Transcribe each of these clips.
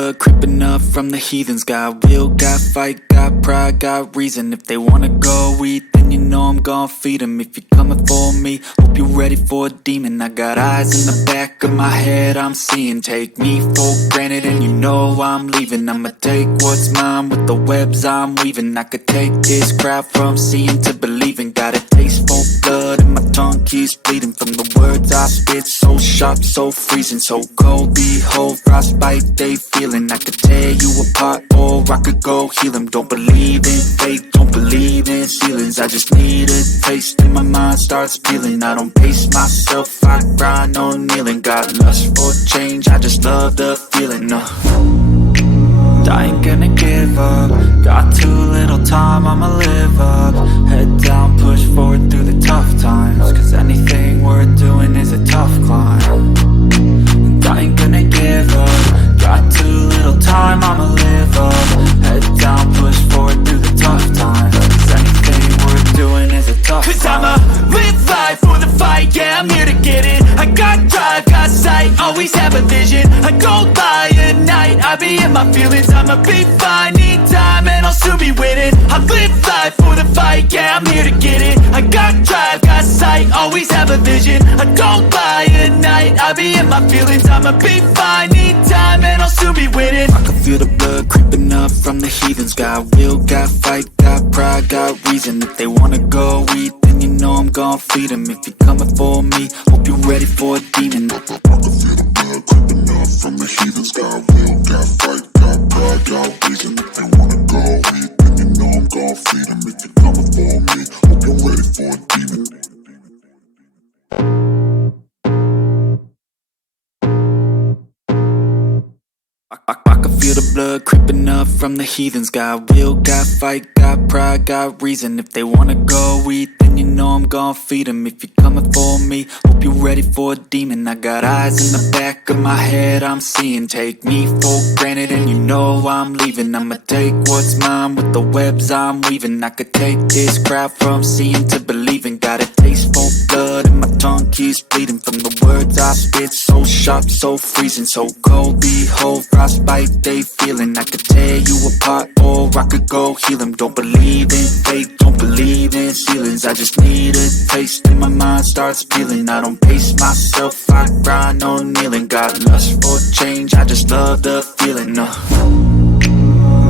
blood creeping up from the heathens. Got will, got fight, got pride, got reason. If they wanna go eat, then you know I'm gon' feed them. If you're coming for me, hope you're ready for a demon. I got eyes in the back of my head, I'm seeing. Take me for granted and you know I'm leaving. I'ma take what's mine with the webs I'm weaving. I could take this crowd from seeing to believing. Got a taste for blood and my tongue keeps bleeding from the words I spit. So sharp, so freezing, so cold. Behold, frostbite they feeling. I could tear you apart or I could go heal them. Don't believe in fate, don't believe in ceilings. I just need a taste and my mind starts peeling. I don't pace myself, I grind on kneeling. Got lust for change, I just love the feeling. I ain't gonna give up. Got too little time, I'ma live up. Head down, push forward through the tough times. Cause anything worth doing is a tough climb. And I ain't gonna give up. Got too little time, I'ma live up. Head down, push forward through the tough times. Cause anything worth doing is a tough climb. Cause I'ma live life for the fight, yeah, I'm here to get it. I got drive, got sight, always have a vision. I go by at night, I be in my feelings. I'ma be fine, need time and I'll soon be winning. I live life for the fight, yeah, I'm here to get it. I got drive, got sight, always have a vision. I go by at night, I be in my feelings. I'ma be fine, need time and I'll soon be winning. I can feel the blood creeping up from the heathens. Got will, got fight, got pride, got reason. If they wanna go eat, then you know I'm gon' feed them. If you're coming for me, hope you're ready for a demon. I can feel the blood creeping up from the heathens. Got will, got fight, got pride, got reason. If they wanna go eat, then you know I'm gon' feed them. If you're coming for me, hope you're ready for a demon. I can feel the blood creeping up from the heathens. Got will, got fight, got pride, got reason. If they wanna go eat, then you know I'm gon' feed them. If you're coming for me, hope you're ready for a demon. I got eyes in the back of my head, I'm seeing. Take me for granted and you know I'm leaving. I'ma take what's mine with the webs I'm weaving. I could take this crowd from seeing to believing. Got a taste for blood and my tongue keeps bleeding from the words I spit. So sharp, so freezing, so cold. Behold, frostbite they feeling. I could tear you apart or I could go heal them. Don't believe in fate, don't believe in ceilings. I just need a taste and my mind starts peeling. I don't pace myself, I grind on kneeling. Got lust for change, I just love the feeling.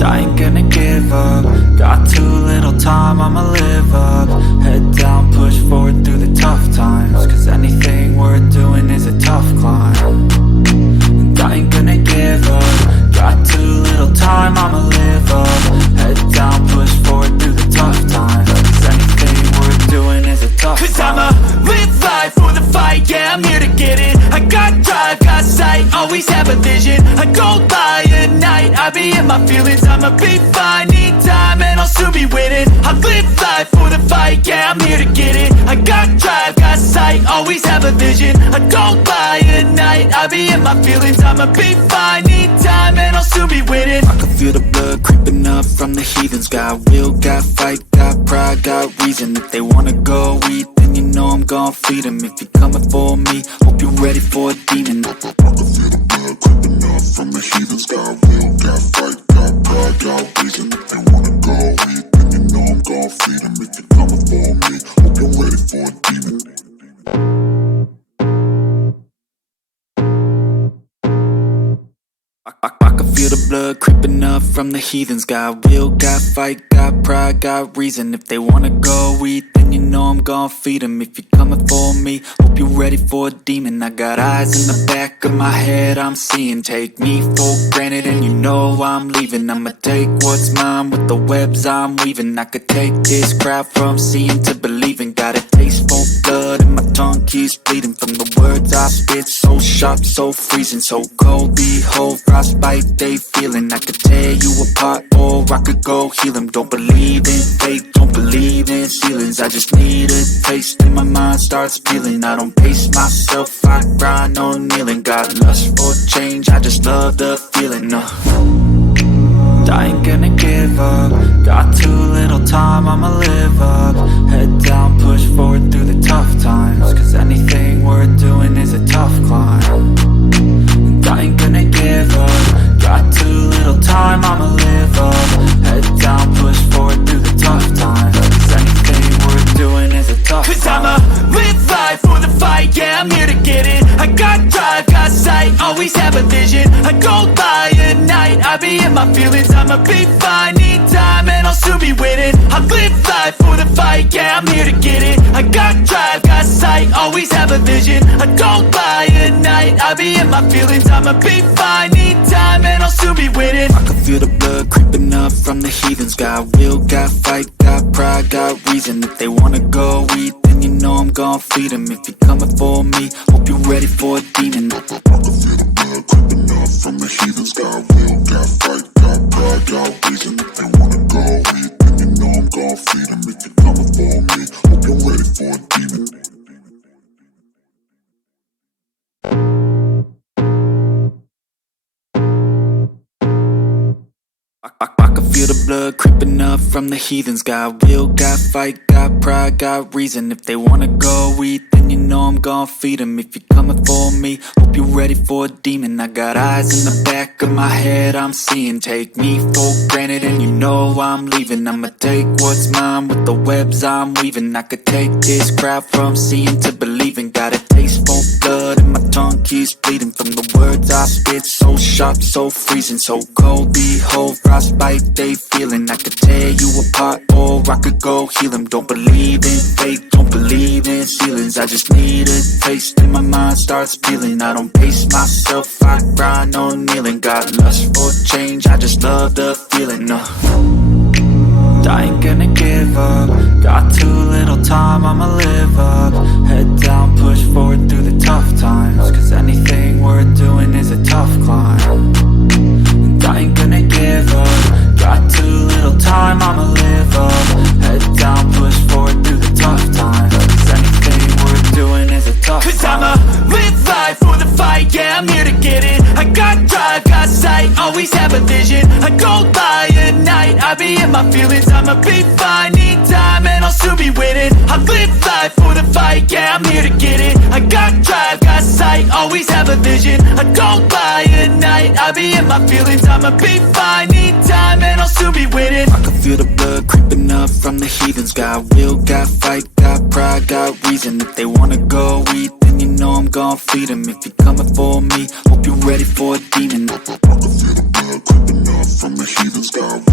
I ain't gonna give up. Got too little time, I'ma live up. Head down, push forward through the tough times. Cause anything worth doing is a tough climb. And I ain't gonna give up. Got too little time, I'ma live up. Head down, push forward through the tough times. Cause anything worth doing is a tough climb. Cause I'ma live life for the fight, yeah, I'm here to get it. I got drive, got sight, always have a vision. I go by at night, I be in my feelings. I'ma be fine, need time and I'll soon be winning. I live life for the fight, yeah, I'm here to get it. I got drive, got sight, always have a vision. I go by at night, I be in my feelings. I'ma be fine, need time and I'll soon be winning. I can feel the blood creeping up from the heathens. Got will, got fight, got pride, got reason. If they wanna go eat, then you know I'm gon' feed them. If you're coming for me, hope you're ready for a demon. I can feel the blood creeping up from the heathens. Got will, got fight, got pride, got reason. If they wanna go eat, then you know I'm gon' feed them. If you're coming for me, hope you're ready for a demon. I can feel the blood creeping up from the heathens. Got will, got fight, got pride, got reason. If they wanna go eat, then you know I'm gon' feed them. If you're coming for me, hope you're ready for a demon. I got eyes in the back of my head, I'm seeing. Take me for granted and you know I'm leaving. I'ma take what's mine with the webs I'm weaving. I could take this crowd from seeing to believing. Got a taste for blood and my tongue keeps bleeding from the words I spit. So sharp, so freezing, so cold. Behold, frostbite they feeling. I could tear you apart or I could go heal them. Don't believe in fate, don't believe in ceilings. I just need a taste and my mind starts peeling. I don't pace myself, I grind on kneeling. Got lust for change, I just love the feeling. I ain't gonna give up. Got too little time, I'ma live up. Head down, push forward through the tough times. Cause anything worth doing is a tough climb. And I ain't gonna give up. Got too I'ma live life for the fight, yeah, I'm here to get it. I got drive, got sight, always have a vision. I go by at night, I be in my feelings. I'ma be fine, need time, and I'll soon be winning. I live life for the fight, yeah, I'm here to get it. I got drive, got sight, always have a vision. I go by at night, I be in my feelings. I'ma be fine, need time, and I'll soon be winning. I can feel the blood creeping up from the heathens. Got will, got fight, got pride, got reason. If they wanna go eat, then you know I'm gon' feed them. If you're coming for me, hope you're ready for a demon. I can feel the blood creeping up from the heathens. Got will, got fight, got pride, got reason. If they wanna go eat, then you know I'm gon' feed them. If you're coming for me, hope you're ready for a demon. I can feel the blood creeping up from the heathens. Got will, got fight, got pride, got reason. If they wanna go eat, then you know I'm gon' feed them. If you're coming for me, hope you're ready for a demon. I got eyes in the back of my head, I'm seeing. Take me for granted and you know I'm leaving. I'ma take what's mine with the webs I'm weaving. I could take this crowd from seeing to believing. Got a taste for blood and my tongue keeps bleeding from the words I spit. So sharp, so freezing, so cold. Behold, frostbite they feeling. I could tear you apart or I could go heal them. Don't believe in fate, don't believe in ceilings. I just need a taste and my mind starts feeling. I don't pace myself, I grind on kneeling. Got lust for change, I just love the feeling. I ain't gonna give up. Got too little time, I'ma live up. Head down, push forward through the tough times. Cause anything worth doing is a tough climb. And I ain't gonna give up. Got too little time, I'ma live up. Head down, push forward through the tough times. Cause anything worth doing is a tough climb. Cause I'ma live life for the fight, yeah, I'm here to get it. I got drive, got sight, always have a vision. I go by at night, I be in my feelings. I'ma be fine, need time, and I'll soon be winning. I live life for the fight, yeah, I'm here to get it. I got drive, got sight, always have a vision. I go by at night, I be in my feelings. I'ma be fine, need time, and I'll soon be winning. I can feel the blood creeping up from the heathens. Got will, got fight, got pride, got reason. If they wanna go eat, then you know I'm gon' feed them. If you're coming for me, hope you're ready for a demon. I can feel the blood creeping up from the heathens. Got